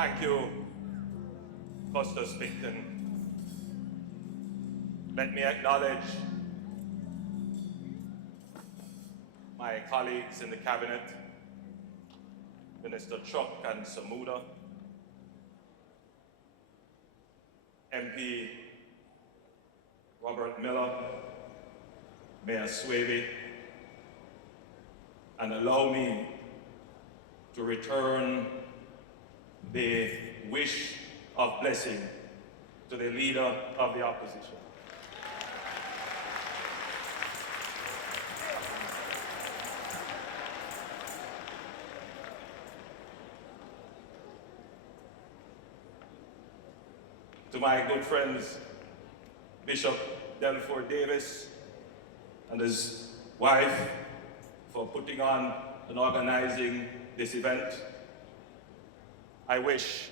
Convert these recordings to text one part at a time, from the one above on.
Thank you, Custis Picton. Let me acknowledge my colleagues in the cabinet, Minister Chuck and Samuda, MP Robert Miller, Mayor Swaby, and allow me to return the wish of blessing to the leader of the opposition. To my good friends, Bishop Delford Davis and his wife for putting on and organizing this event, I wish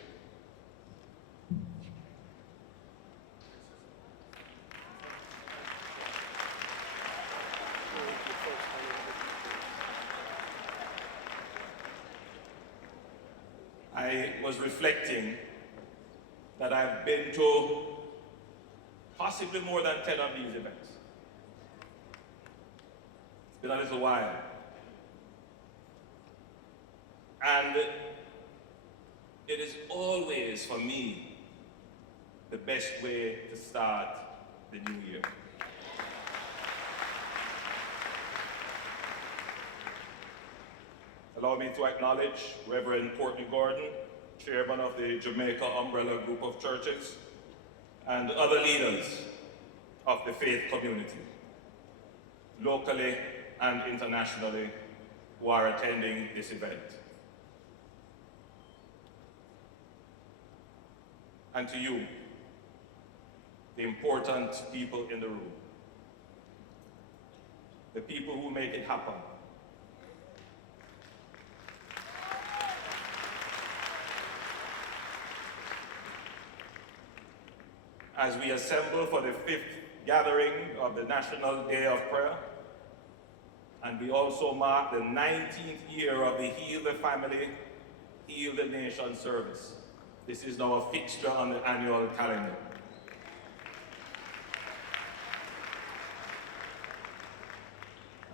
I was reflecting that I've been to possibly more than 10 of these events. It's been a little while. And it is always, for me, the best way to start the new year. Allow me to acknowledge Reverend Courtney Gordon, chairman of the Jamaica Umbrella Group of Churches, and other leaders of the faith community, locally and internationally, who are attending this event. And to you, the important people in the room, the people who make it happen. As we assemble for the 5th gathering of the National Day of Prayer, and we also mark the 19th year of the Heal the Family, Heal the Nation service. This is now a fixture on the annual calendar.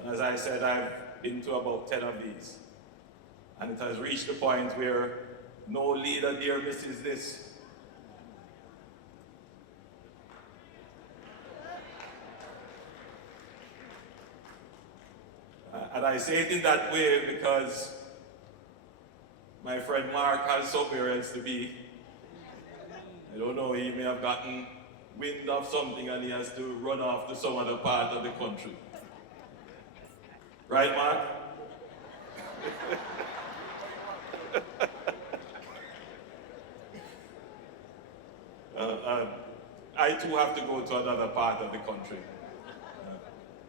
And as I said, I've been to about 10 of these, and it has reached the point where no leader there misses this. And I say it in that way because my friend Mark has somewhere else to be. I don't know, he may have gotten wind of something and he has to run off to some other part of the country. Right, Mark? I too have to go to another part of the country.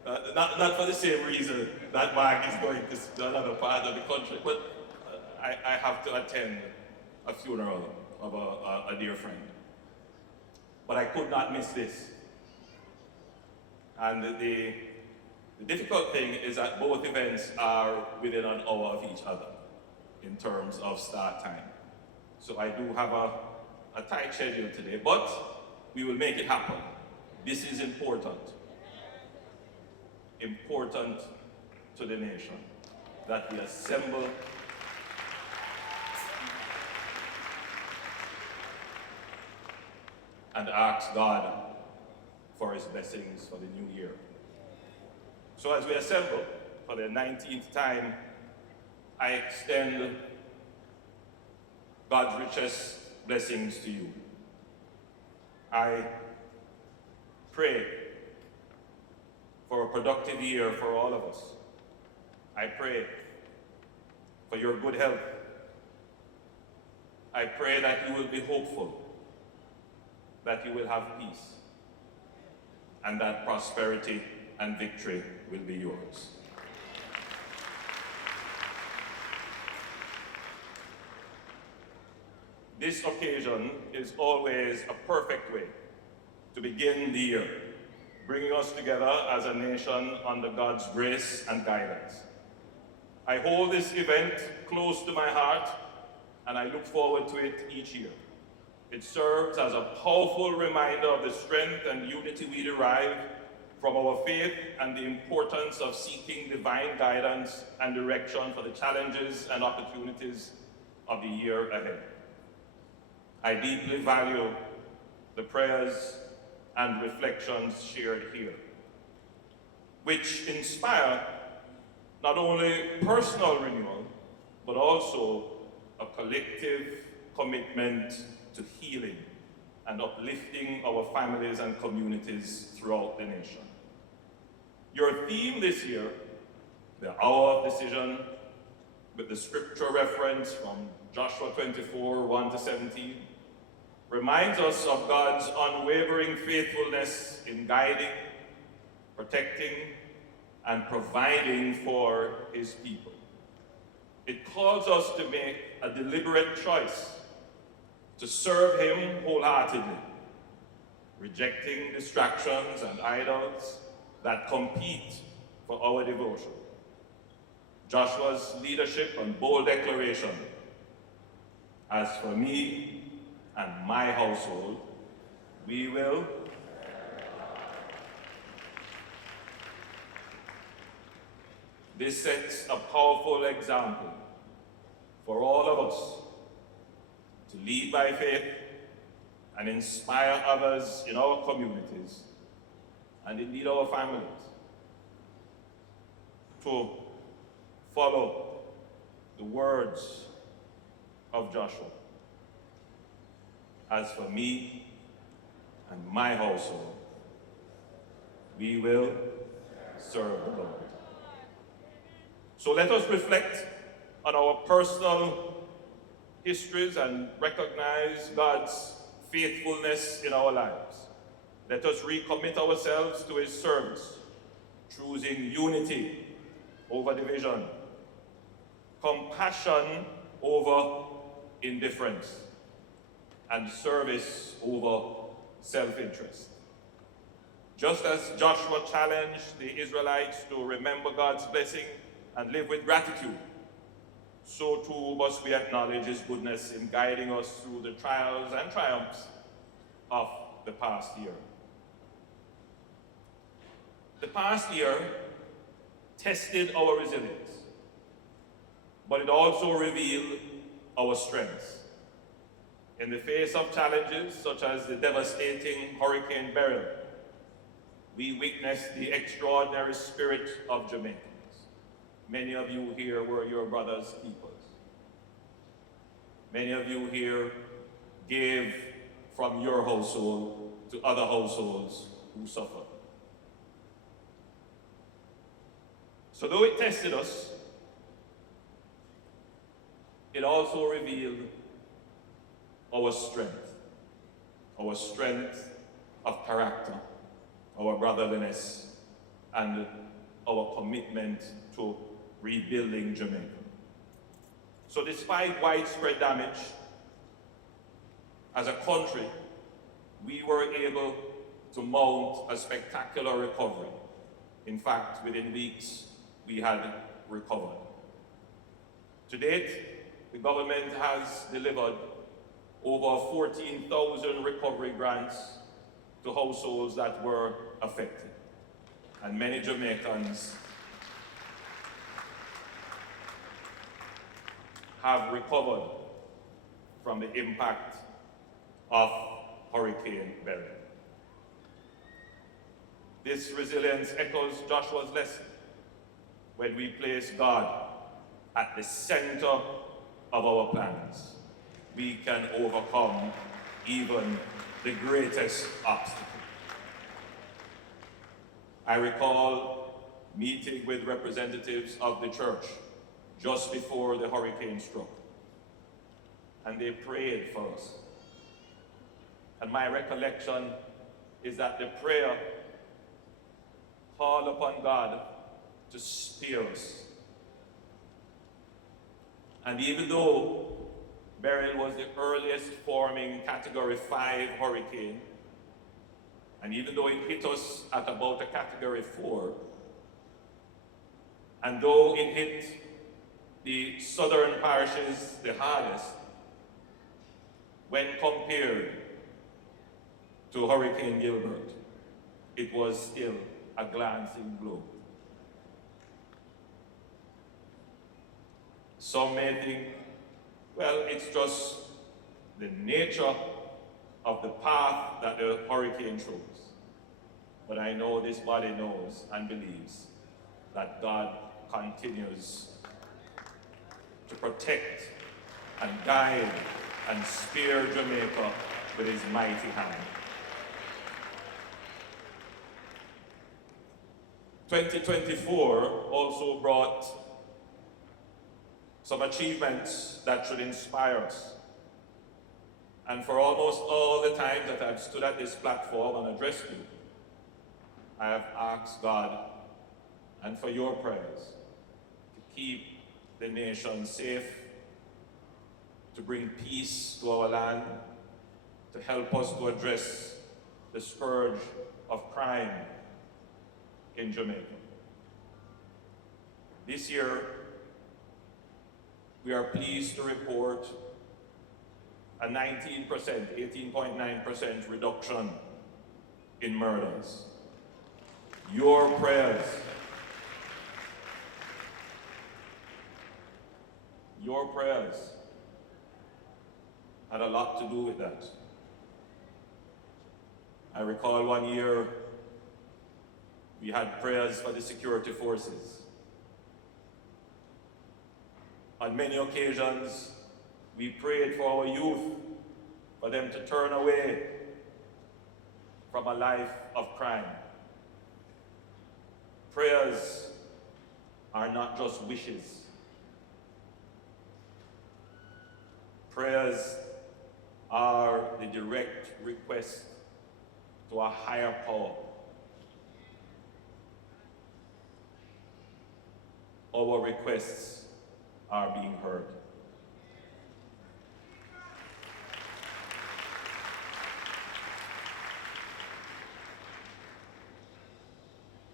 Not for the same reason that Mark is going to another part of the country, but I have to attend a funeral of a dear friend. But I could not miss this. And the difficult thing is that both events are within an hour of each other in terms of start time. So I do have a tight schedule today, but we will make it happen. This is important. Important to the nation, that we assemble and ask God for his blessings for the new year. So as we assemble for the 19th time, I extend God's richest blessings to you. I pray for a productive year for all of us. I pray for your good health. I pray that you will be hopeful, that you will have peace, and that prosperity and victory will be yours. This occasion is always a perfect way to begin the year, bringing us together as a nation under God's grace and guidance. I hold this event close to my heart and I look forward to it each year. It serves as a powerful reminder of the strength and unity we derive from our faith and the importance of seeking divine guidance and direction for the challenges and opportunities of the year ahead. I deeply value the prayers and reflections shared here, which inspire not only personal renewal, but also a collective commitment to healing and uplifting our families and communities throughout the nation. Your theme this year, the hour of decision, with the scripture reference from Joshua 24, 1-17, reminds us of God's unwavering faithfulness in guiding, protecting, and providing for his people. It calls us to make a deliberate choice to serve him wholeheartedly, rejecting distractions and idols that compete for our devotion. Joshua's leadership and bold declaration, as for me and my household, we will This sets a powerful example for all of us to lead by faith and inspire others in our communities and indeed our families to follow the words of Joshua. As for me and my household, we will serve the Lord. So let us reflect on our personal histories and recognize God's faithfulness in our lives. Let us recommit ourselves to his service, choosing unity over division, compassion over indifference, and service over self-interest. Just as Joshua challenged the Israelites to remember God's blessing and live with gratitude, so too must we acknowledge his goodness in guiding us through the trials and triumphs of the past year. The past year tested our resilience, but it also revealed our strengths. In the face of challenges such as the devastating Hurricane Beryl, we witnessed the extraordinary spirit of Jamaicans. Many of you here were your brother's keepers. Many of you here gave from your household to other households who suffered. So though it tested us, it also revealed our strength of character, our brotherliness, and our commitment to rebuilding Jamaica. So despite widespread damage, as a country, we were able to mount a spectacular recovery. In fact, within weeks, we had recovered. To date, the government has delivered over 14,000 recovery grants to households that were affected. And many Jamaicans have recovered from the impact of Hurricane Beryl. This resilience echoes Joshua's lesson: when we place God at the center of our plans, we can overcome even the greatest obstacle. I recall meeting with representatives of the church just before the hurricane struck, and they prayed for us. And my recollection is that the prayer called upon God to spare us. And even though Beryl was the earliest forming Category 5 hurricane, and even though it hit us at about a Category 4, and though it hit the southern parishes the hardest, when compared to Hurricane Gilbert, it was still a glancing blow. Some may think, well, it's just the nature of the path that the hurricane chose. But I know this body knows and believes that God continues to protect and guide and spear Jamaica with his mighty hand. 2024 also brought some achievements that should inspire us. And for almost all the times that I've stood at this platform and addressed you, I have asked God, and for your prayers, to keep the nation safe, to bring peace to our land, to help us to address the scourge of crime in Jamaica. This year, we are pleased to report a 19%, 18.9% reduction in murders. Your prayers had a lot to do with that. I recall one year we had prayers for the security forces. On many occasions, we prayed for our youth, for them to turn away from a life of crime. Prayers are not just wishes. Prayers are the direct request to a higher power. Our requests are being heard.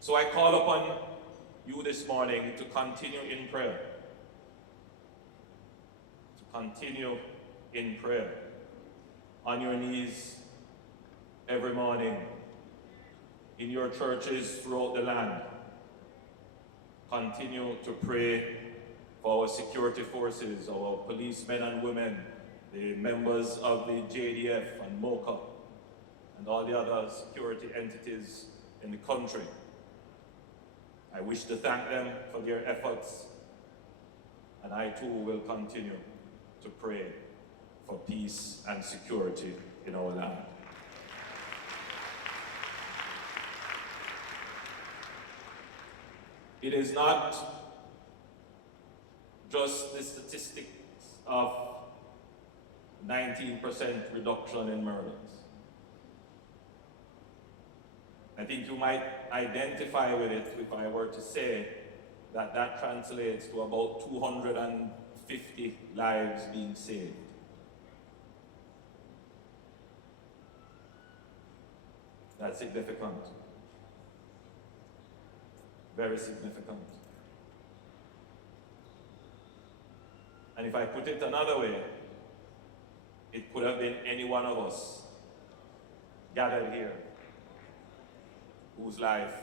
So I call upon you this morning to continue in prayer. To continue in prayer. On your knees every morning, in your churches throughout the land. Continue to pray for our security forces, our policemen and women, the members of the JDF and MOCA, and all the other security entities in the country. I wish to thank them for their efforts, and I too will continue to pray for peace and security in our land. It is not just the statistics of 19% reduction in murders. I think you might identify with it if I were to say that that translates to about 250 lives being saved. That's significant. Very significant. And if I put it another way, it could have been any one of us gathered here whose life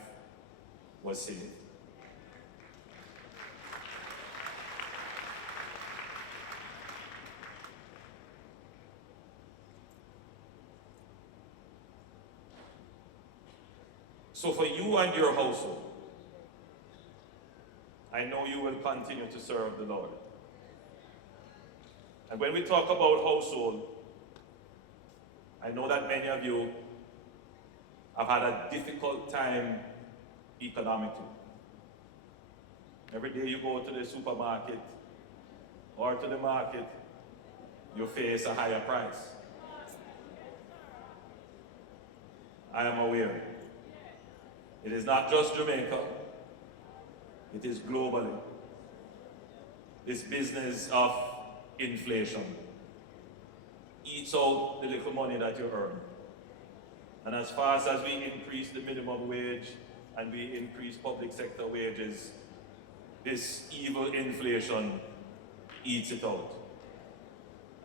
was saved. So for you and your household, I know you will continue to serve the Lord. And when we talk about household, I know that many of you have had a difficult time economically. Every day you go to the supermarket or to the market, you face a higher price. I am aware. It is not just Jamaica, it is globally. This business of inflation eats out the little money that you earn. And as fast as we increase the minimum wage and we increase public sector wages, this evil inflation eats it out.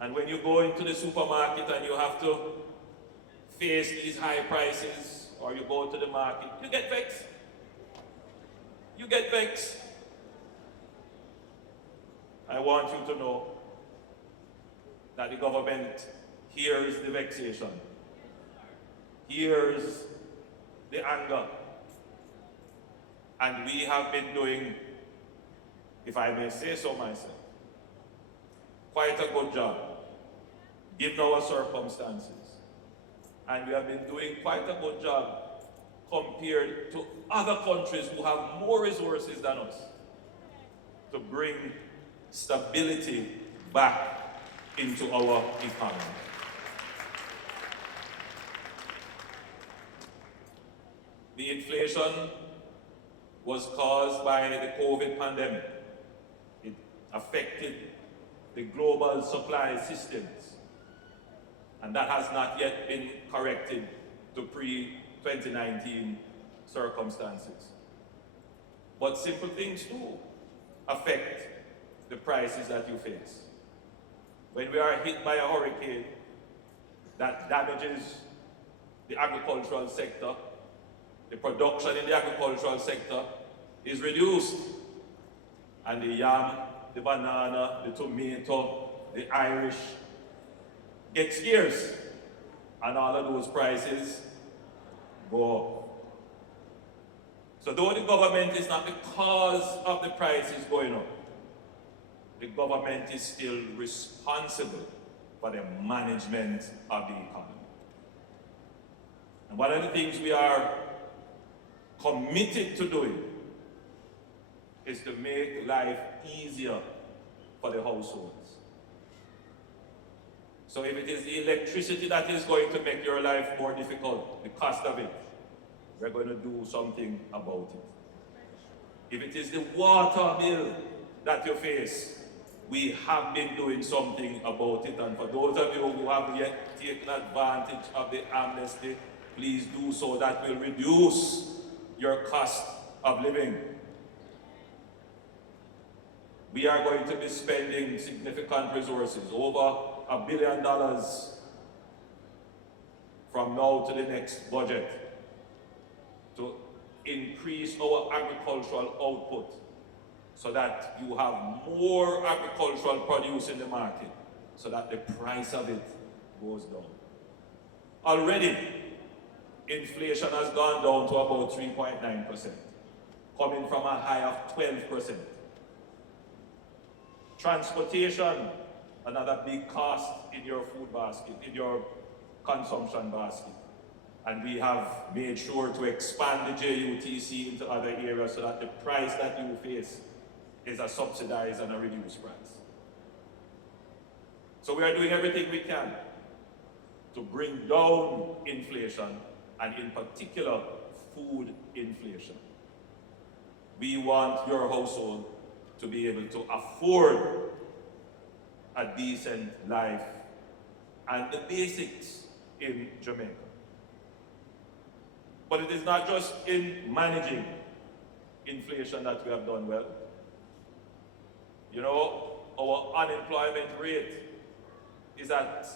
And when you go into the supermarket and you have to face these high prices, or you go to the market, you get vexed. You get vexed. I want you to know that the government hears the vexation, hears the anger, and we have been doing, if I may say so myself, quite a good job, given our circumstances. And we have been doing quite a good job compared to other countries who have more resources than us to bring stability back into our economy. The inflation was caused by the COVID pandemic. It affected the global supply systems, and that has not yet been corrected to pre-2019 circumstances. But simple things too affect the prices that you face. When we are hit by a hurricane that damages the agricultural sector, the production in the agricultural sector is reduced, and the yam, the banana, the tomato, the Irish get scarce, and all of those prices go up. So though the government is not the cause of the prices going up, the government is still responsible for the management of the economy. And one of the things we are committed to doing is to make life easier for the households. So if it is the electricity that is going to make your life more difficult, the cost of it, we're going to do something about it. If it is the water bill that you face, we have been doing something about it. And for those of you who have yet taken advantage of the amnesty, please do so. That will reduce your cost of living. We are going to be spending significant resources, over $1 billion from now to the next budget, to increase our agricultural output so that you have more agricultural produce in the market, so that the price of it goes down. Already, inflation has gone down to about 3.9%, coming from a high of 12%. Transportation, another big cost in your food basket, in your consumption basket. And we have made sure to expand the JUTC into other areas so that the price that you face is a subsidized and a reduced price. So we are doing everything we can to bring down inflation, and in particular, food inflation. We want your household to be able to afford a decent life and the basics in Jamaica. But it is not just in managing inflation that we have done well. You know, our unemployment rate is at,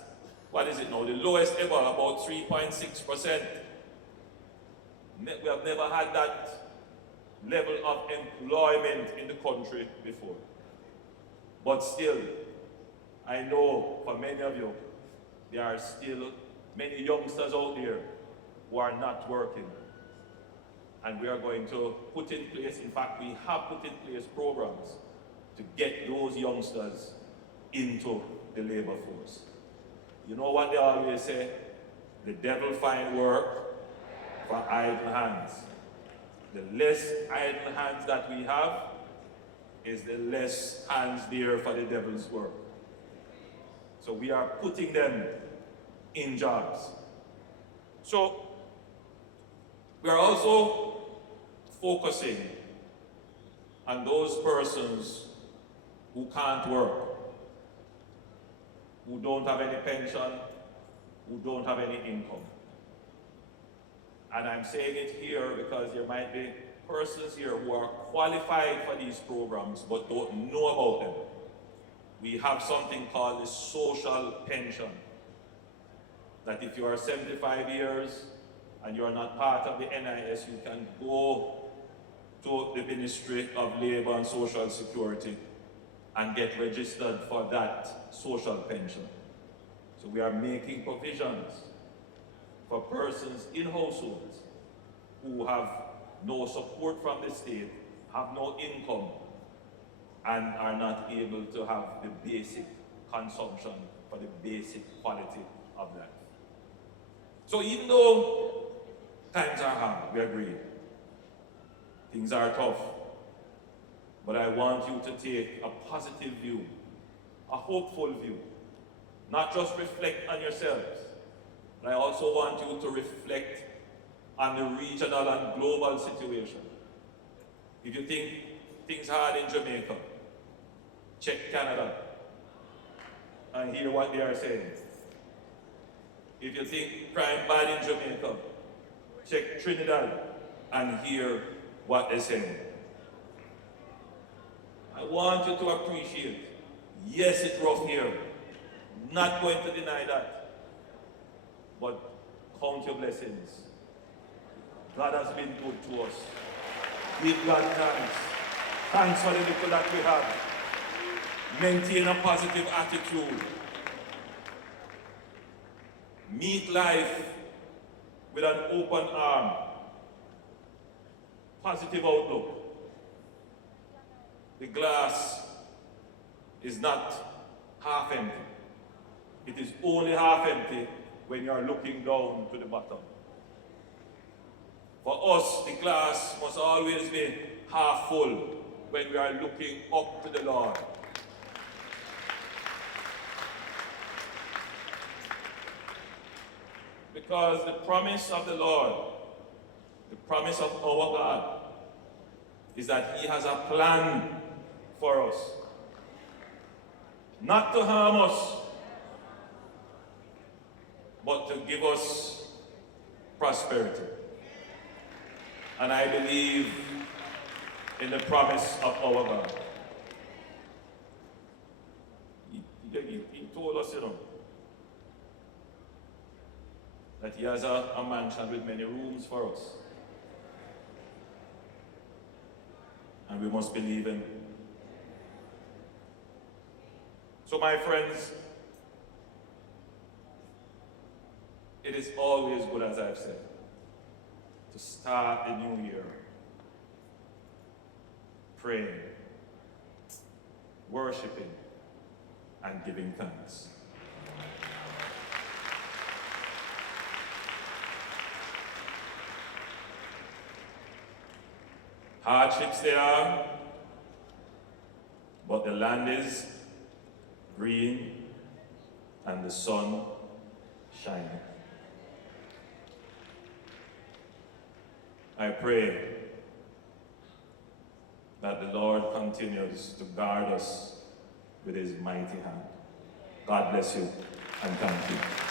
what is it now, the lowest ever, about 3.6%. We have never had that level of employment in the country before. But still, I know for many of you, there are still many youngsters out there who are not working. And we are going to put in place, in fact, we have put in place programs to get those youngsters into the labor force. You know what they always say? The devil find work for idle hands. The less idle hands that we have is the less hands there for the devil's work. So we are putting them in jobs. So we are also focusing on those persons who can't work, who don't have any pension, who don't have any income. And I'm saying it here because there might be persons here who are qualified for these programs but don't know about them. we have something called the social pension. That if you are 75 years and you are not part of the NIS, you can go to the Ministry of Labour and Social Security and get registered for that social pension. So we are making provisions for persons in households who have no support from the state, have no income, and are not able to have the basic consumption for the basic quality of life. So even though times are hard, we agree, things are tough, but I want you to take a positive view, a hopeful view, not just reflect on yourselves, but I also want you to reflect on the regional and global situation. If you think things hard in Jamaica, check Canada and hear what they are saying. If you think crime bad in Jamaica, check Trinidad and hear what they're saying. I want you to appreciate, yes, it's rough here, not going to deny that, but count your blessings. God has been good to us. Give God thanks. Thanks for the little that we have. Maintain a positive attitude. Meet life with an open arm. Positive outlook. The glass is not half empty. It is only half empty when you are looking down to the bottom. For us, the glass must always be half full when we are looking up to the Lord. Because the promise of the Lord, the promise of our God, is that He has a plan for us. Not to harm us, but to give us prosperity. And I believe in the promise of our God. He told us, that He has a mansion with many rooms for us. And we must believe Him. So my friends, it is always good, as I've said, to start the new year praying, worshiping, and giving thanks. Hardships there are, but the land is green and the sun shining. I pray that the Lord continues to guard us with His mighty hand. God bless you and thank you.